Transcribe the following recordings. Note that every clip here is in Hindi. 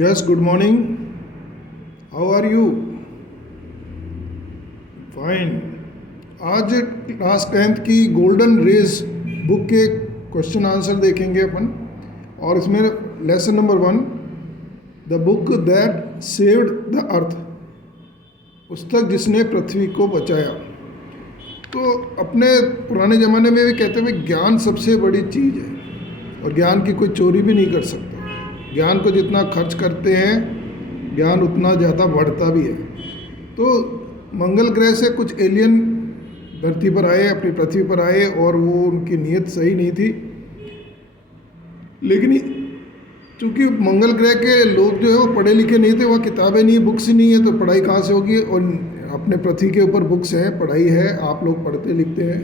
Yes, good morning. How are you? Fine. आज क्लास 10th की गोल्डन रेज बुक के क्वेश्चन आंसर देखेंगे अपन। और इसमें lesson number 1, the book that saved the earth, पुस्तक जिसने पृथ्वी को बचाया। तो अपने पुराने ज़माने में भी कहते हुए ज्ञान सबसे बड़ी चीज़ है और ज्ञान की कोई चोरी भी नहीं कर सकता। ज्ञान को जितना खर्च करते हैं ज्ञान उतना ज़्यादा बढ़ता भी है। तो मंगल ग्रह से कुछ एलियन धरती पर आए, अपनी पृथ्वी पर आए, और वो उनकी नीयत सही नहीं थी। लेकिन चूँकि मंगल ग्रह के लोग जो है वो पढ़े लिखे नहीं थे, वह किताबें नहीं, बुक्स ही नहीं है, तो पढ़ाई कहाँ से होगी। और अपने पृथ्वी के ऊपर बुक्स हैं, पढ़ाई है, आप लोग पढ़ते लिखते हैं,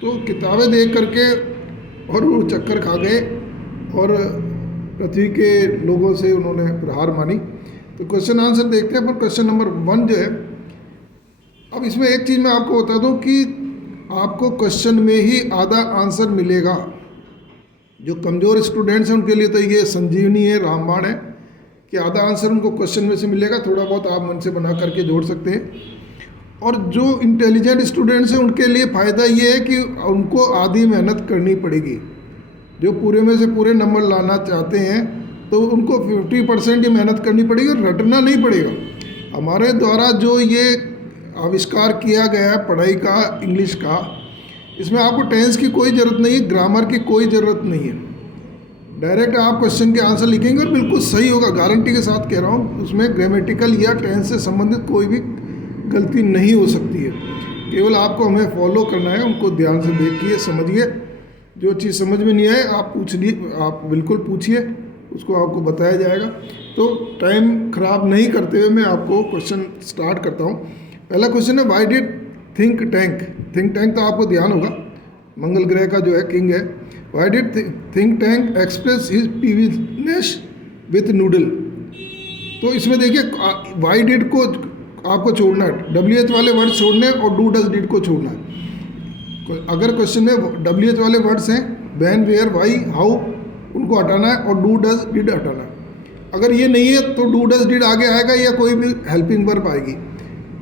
तो किताबें देख करके और वो चक्कर खा गए और पृथ्वी के लोगों से उन्होंने हार मानी। तो क्वेश्चन आंसर देखते हैं। पर क्वेश्चन नंबर 1 जो है, अब इसमें एक चीज़ मैं आपको बता दूं कि आपको क्वेश्चन में ही आधा आंसर मिलेगा। जो कमज़ोर स्टूडेंट्स हैं उनके लिए तो ये संजीवनी है, रामबाण है कि आधा आंसर उनको क्वेश्चन में से मिलेगा। थोड़ा बहुत आप मन से बना करके जोड़ सकते हैं। और जो इंटेलिजेंट स्टूडेंट्स हैं उनके लिए फ़ायदा ये है कि उनको आधी मेहनत करनी पड़ेगी। जो पूरे में से पूरे नंबर लाना चाहते हैं तो उनको 50% ही मेहनत करनी पड़ेगी और रटना नहीं पड़ेगा। हमारे द्वारा जो ये आविष्कार किया गया है पढ़ाई का, इंग्लिश का, इसमें आपको टेंस की कोई ज़रूरत नहीं है, ग्रामर की कोई ज़रूरत नहीं है। डायरेक्ट आप क्वेश्चन के आंसर लिखेंगे और बिल्कुल सही होगा, गारंटी के साथ कह रहा हूँ। उसमें ग्रामेटिकल या टेंस से संबंधित कोई भी गलती नहीं हो सकती है। केवल आपको हमें फॉलो करना है, उनको ध्यान से देखिए, समझिए। जो चीज़ समझ में नहीं आए आप आप बिल्कुल पूछिए, उसको आपको बताया जाएगा। तो टाइम ख़राब नहीं करते हुए मैं आपको क्वेश्चन स्टार्ट करता हूँ। पहला क्वेश्चन है, why did think tank, think tank तो आपको ध्यान होगा, मंगल ग्रह का जो है किंग है। Why did think tank express his peevishness with noodle. तो इसमें देखिए व्हाई डिड को आपको छोड़ना है, WH वाले वर्ड छोड़ने और डू डज डिड को छोड़ना है। अगर क्वेश्चन में WH वाले वर्ड्स हैं, व्हेन, वेयर, व्हाई, हाउ, उनको हटाना है और डू डज डिड हटाना है। अगर ये नहीं है तो डू डज डिड आगे आएगा या कोई भी हेल्पिंग वर्ब आएगी,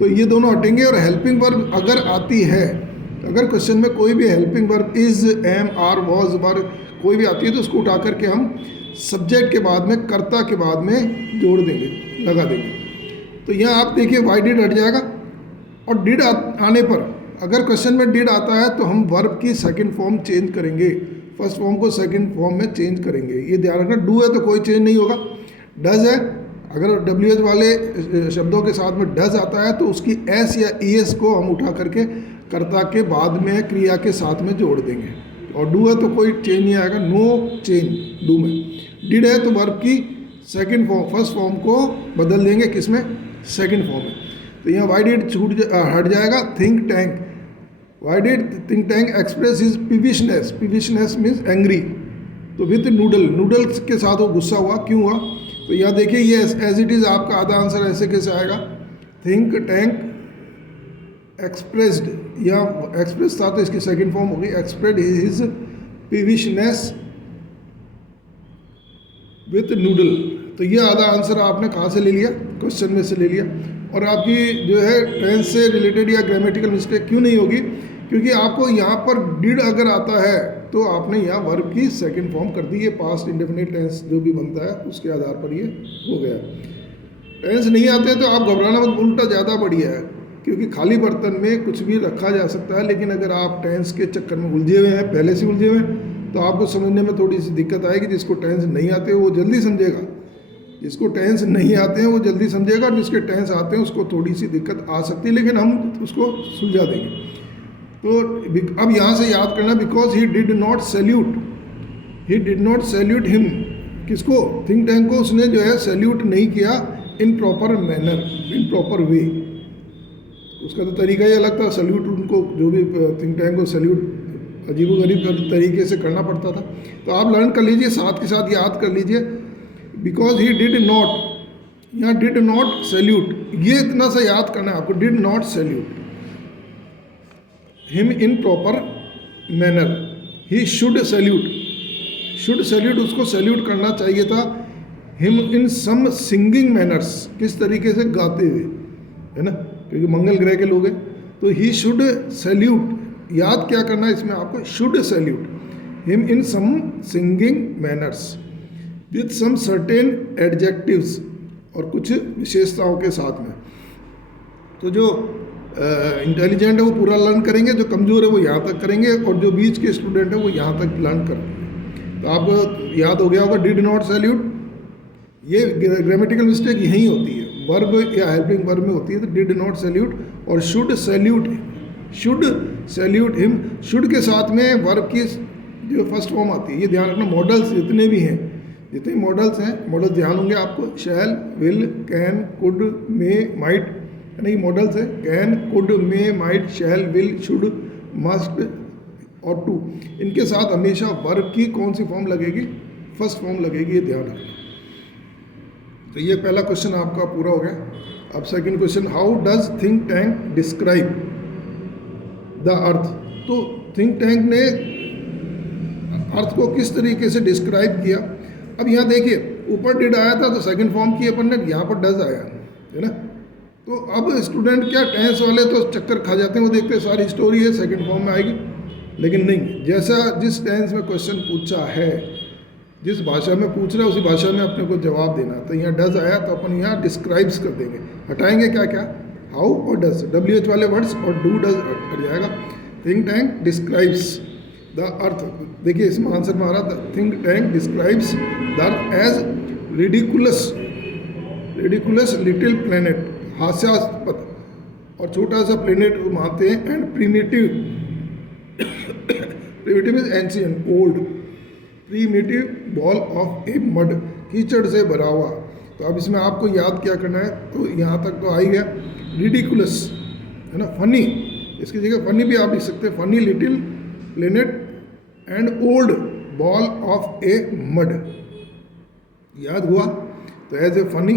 तो ये दोनों हटेंगे। और हेल्पिंग वर्ब अगर आती है, अगर क्वेश्चन में कोई भी helping verb is, am, are, was, were कोई भी आती है तो उसको उठा करके हम सब्जेक्ट के बाद में, कर्ता के बाद में जोड़ देंगे, लगा देंगे। तो यहाँ आप देखिए वाई डिड हट जाएगा। और डिड आने पर, अगर क्वेश्चन में डिड आता है तो हम वर्ब की सेकंड फॉर्म चेंज करेंगे, फर्स्ट फॉर्म को सेकंड फॉर्म में चेंज करेंगे। ये ध्यान रखना। डू है तो कोई चेंज नहीं होगा। डज है, अगर WH वाले शब्दों के साथ में डज आता है तो उसकी एस या ES को हम उठा करके कर्ता के बाद में, क्रिया के साथ में जोड़ देंगे। और डू है तो कोई चेंज नहीं आएगा, नो चेंज डू में। डिड है तो वर्ब की सेकंड फॉर्म, फर्स्ट फॉर्म को बदल देंगे, किसमें, सेकंड फॉर्म में। तो यहाँ वाई डिड हट जाएगा। Think tank, why did think tank express his peevishness, peevishness means angry, तो विथ नूडल, नूडल्स के साथ वो गुस्सा हुआ, क्यों हुआ। तो यहाँ देखिए ये एज इट इज़ आपका आधा आंसर ऐसे कैसे आएगा। थिंक टैंक एक्सप्रेस्ड, या एक्सप्रेस था तो इसकी सेकंड फॉर्म होगी, एक्सप्रेड हिज पीविशनेस विथ नूडल। तो ये आधा आंसर आपने कहाँ से ले लिया, क्वेश्चन में से ले लिया। और आपकी जो है टेंस से रिलेटेड या ग्रामेटिकल मिस्टेक क्यों नहीं होगी, क्योंकि आपको यहाँ पर डिड अगर आता है तो आपने यहाँ वर्ब की सेकंड फॉर्म कर दी। ये पास्ट इंडेफिनिट टेंस जो भी बनता है उसके आधार पर ये हो गया। टेंस नहीं आते तो आप घबराना मत, उल्टा ज़्यादा बढ़िया है, क्योंकि खाली बर्तन में कुछ भी रखा जा सकता है। लेकिन अगर आप टेंस के चक्कर में उलझे हुए हैं, पहले से उलझे हुए हैं, तो आपको समझने में थोड़ी सी दिक्कत आएगी। जिसको टेंस नहीं आते वो जल्दी समझेगा, जिसको टेंस नहीं आते हैं वो जल्दी समझेगा, और जिसके टेंस आते हैं उसको थोड़ी सी दिक्कत आ सकती है, लेकिन हम उसको सुलझा देंगे। तो अब यहाँ से याद करना, because he did not salute, he did not salute him, किसको, थिंक टैंक को उसने जो है सैल्यूट नहीं किया इन proper manner, in proper way. उसका तो तरीका ही अलग था, सैल्यूट उनको, जो भी थिंक टैंक को सैल्यूट अजीबोगरीब तरीके से करना पड़ता था। तो आप लर्न कर लीजिए, साथ के साथ याद कर लीजिए। बिकॉज ही डिड नॉट, यहाँ डिड नॉट सैल्यूट, ये इतना सा याद करना है आपको, did not salute him in proper manner, he should salute, should salute उसको सैल्यूट करना चाहिए था him in some singing manners, किस तरीके से गाते हुए, है ना, क्योंकि मंगल ग्रह के लोग हैं। तो ही शुड सैल्यूट, याद क्या करना है इसमें आपको, should salute him in some singing manners with some certain adjectives, और कुछ विशेषताओं के साथ में। तो जो इंटेलिजेंट है वो पूरा लर्न करेंगे, जो कमज़ोर है वो यहाँ तक करेंगे, और जो बीच के स्टूडेंट है वो यहाँ तक लर्न करेंगे। तो आपको याद हो गया होगा डिड नॉट सैल्यूट, ये ग्रामेटिकल मिस्टेक यहीं होती है, वर्ब या हेल्पिंग वर्ब में होती है। तो डिड नॉट सैल्यूट और should salute, should salute him, should के साथ में वर्ब की जो फर्स्ट फॉर्म आती है, ये ध्यान रखना। मॉडल्स जितने भी हैं, जितने मॉडल्स हैं, मॉडल्स ध्यान होंगे आपको, shall, will, can, could, may, might, है ना, ये मॉडल्स है। Can, could, may, might, shall, will, should, must और टू, इनके साथ हमेशा वर्ब की कौन सी फॉर्म लगेगी, फर्स्ट फॉर्म लगेगी, ये ध्यान रखना। तो ये पहला क्वेश्चन आपका पूरा हो गया। अब second question, how does Think tank describe the earth. तो थिंक टैंक ने अर्थ को किस तरीके से डिस्क्राइब किया। अब यहाँ देखिए, ऊपर डिड आया था तो सेकंड फॉर्म की अपन ने, यहाँ पर डज आया, है ना। तो अब स्टूडेंट क्या, टेंस वाले तो चक्कर खा जाते हैं, वो देखते हैं सारी स्टोरी है सेकंड फॉर्म में आएगी, लेकिन नहीं, जैसा जिस टेंस में क्वेश्चन पूछा है, जिस भाषा में पूछ रहा है उसी भाषा में अपने को जवाब देना। तो यहाँ डज आया तो अपन यहाँ डिस्क्राइब्स कर देंगे, हटाएंगे क्या क्या, हाउ और डज, WH वाले वर्ड्स, और डू डज हट जाएगा। Think Tank describes the earth, देखिए इसमें आंसर में आ रहा था, Think Tank describes the earth as ridiculous, ridiculous little planet, हास्यास्पद और छोटा सा प्लेनेट मानते हैं, and primitive, primitive is ancient, old, primitive ball of a mud, कीचड़ से भरा हुआ। तो अब इसमें आपको याद क्या करना है, तो यहाँ तक तो आ ही गया, रिडिकुलस, है ना, फनी, इसकी जगह फनी भी आप लिख सकते हैं, funny little planet and old ball of a mud, याद हुआ। तो as a funny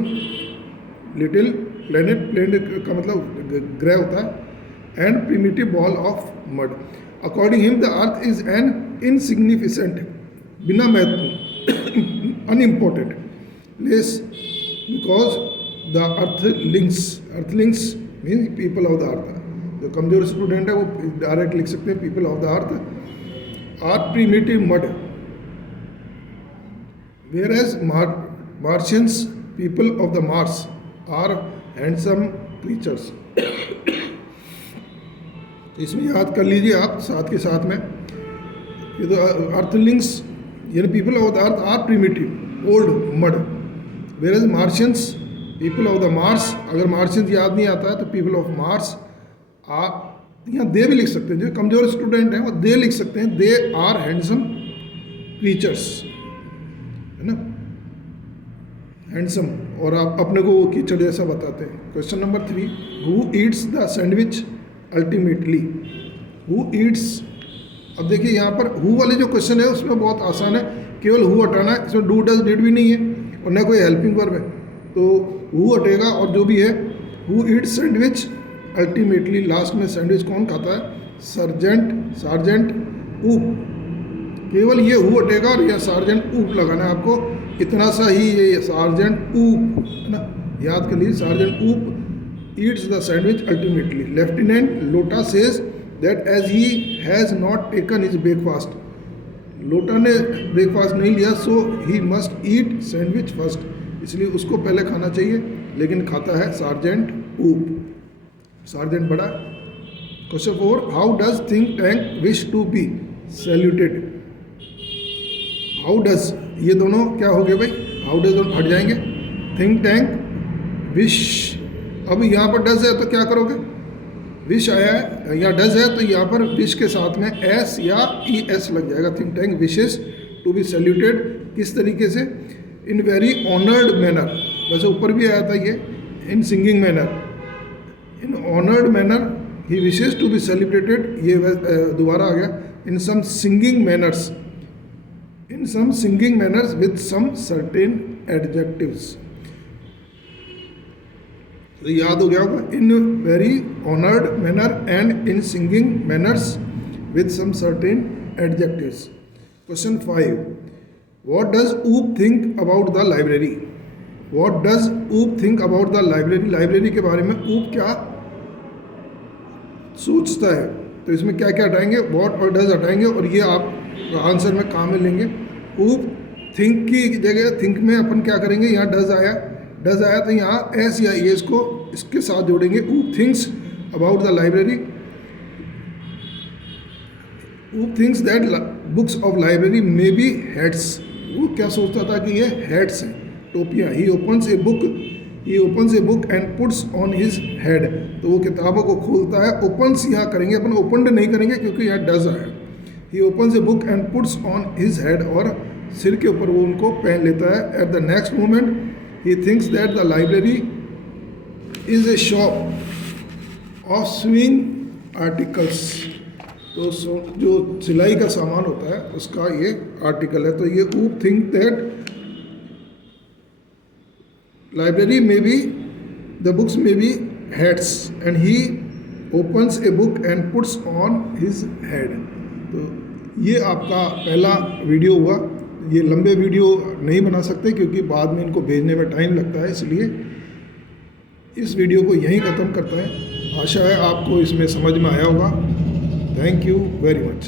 little planet, planet का मतलब ग्रह होता है, and primitive ball of mud, according him the earth is an insignificant, बिना महत्व, unimportant place, because the earthlings means people of the earth. जो कमजोर स्टूडेंट है वो डायरेक्ट लिख सकते हैं people of the earth are primitive mud, whereas Martians people of the Mars are handsome creatures. इसमें याद कर लीजिए आप साथ के साथ में, ये तो अर्थलिंग्स यानी people of the earth are primitive old mud, whereas Martians people of the Mars, अगर मार्शियंस याद नहीं आता है तो पीपल ऑफ मार्स आर, यहाँ दे भी लिख सकते हैं, जो कमजोर स्टूडेंट हैं वो दे लिख सकते हैं, दे आर हैंडसम क्रीचर्स, है ना, हैंडसम, और आप अपने को कीचड़ जैसा बताते हैं। Question number 3, who Yeats the sandwich ultimately, who Yeats. अब देखिए यहाँ पर हु वाले जो क्वेश्चन है उसमें बहुत आसान है, केवल हु हटाना है, इसमें डू डज डिड भी नहीं है और न कोई हेल्पिंग वर्ब है, तो हु हटेगा और जो भी है, who Yeats sandwich ultimately, last में सैंडविच कौन खाता है, सार्जेंट ऊप, केवल ये हु हटेगा और यह सार्जेंट ऊप लगाना है आपको, इतना सा ही ये सार्जेंट ऊप, है ना, याद कर लीजिए, sergeant Oop eats the sandwich ultimately. Lieutenant Lota says that as he has not taken his breakfast, Lota ने ब्रेकफास्ट नहीं लिया, so he must eat sandwich first, इसलिए उसको पहले खाना चाहिए, लेकिन खाता है सार्जेंट ऊप, सार्जेंट बड़ा। Question 4, how does Think Tank wish to be saluted, how does, ये दोनों क्या हो गए भाई, हाउ डज दोनों हट जाएंगे, थिंक टैंक विश, अब यहाँ पर डज है तो क्या करोगे, विश आया है या डज है तो यहाँ पर विश के साथ में एस या ES लग जाएगा, think Tank wishes to be saluted, किस तरीके से, इन वेरी ऑनर्ड मैनर, वैसे ऊपर भी आया था ये, in singing manner, in honoured manner he wishes to be celebrated, ये दोबारा आ गया, in some singing manners, in some singing manners with some certain adjectives। तो याद हो गया होगा, in very honored manner and in singing manners with some certain adjectives। Question 5, what does Oop think about the library? What does Oop think about the library, library के बारे में ऊप क्या सोचता है। तो इसमें क्या क्या हटाएंगे, व्हाट और डज हटाएंगे और ये आप आंसर में काम में लेंगे। ऊप थिंक की जगह थिंक में अपन क्या करेंगे, यहाँ डज आया तो यहाँ एस या एस को इसके साथ जोड़ेंगे। Oop thinks about the library, Oop thinks that books of library may be heads, वो क्या सोचता था कि ये हेड्स हैं, टोपियाँ। He opens a book and puts on his head, तो वो किताबों को खोलता है। ओपन्स यहाँ करेंगे अपन, ओपनड नहीं करेंगे क्योंकि यहाँ डज आया। ही opens a book and puts on his head, और सिर के ऊपर वो उनको पहन लेता है। At the next moment he thinks that the library is a shop of swing articles, तो जो सिलाई का सामान होता है उसका ये आर्टिकल है। तो ये ऊप थिंक दैट लाइब्रेरी में बी द बुक्स में be heads and he opens a book and puts on his head. तो ये आपका पहला वीडियो हुआ। ये लंबे वीडियो नहीं बना सकते क्योंकि बाद में इनको भेजने में टाइम लगता है, इसलिए इस वीडियो को यहीं ख़त्म करता है। आशा है आपको इसमें समझ में आया होगा। Thank you very much.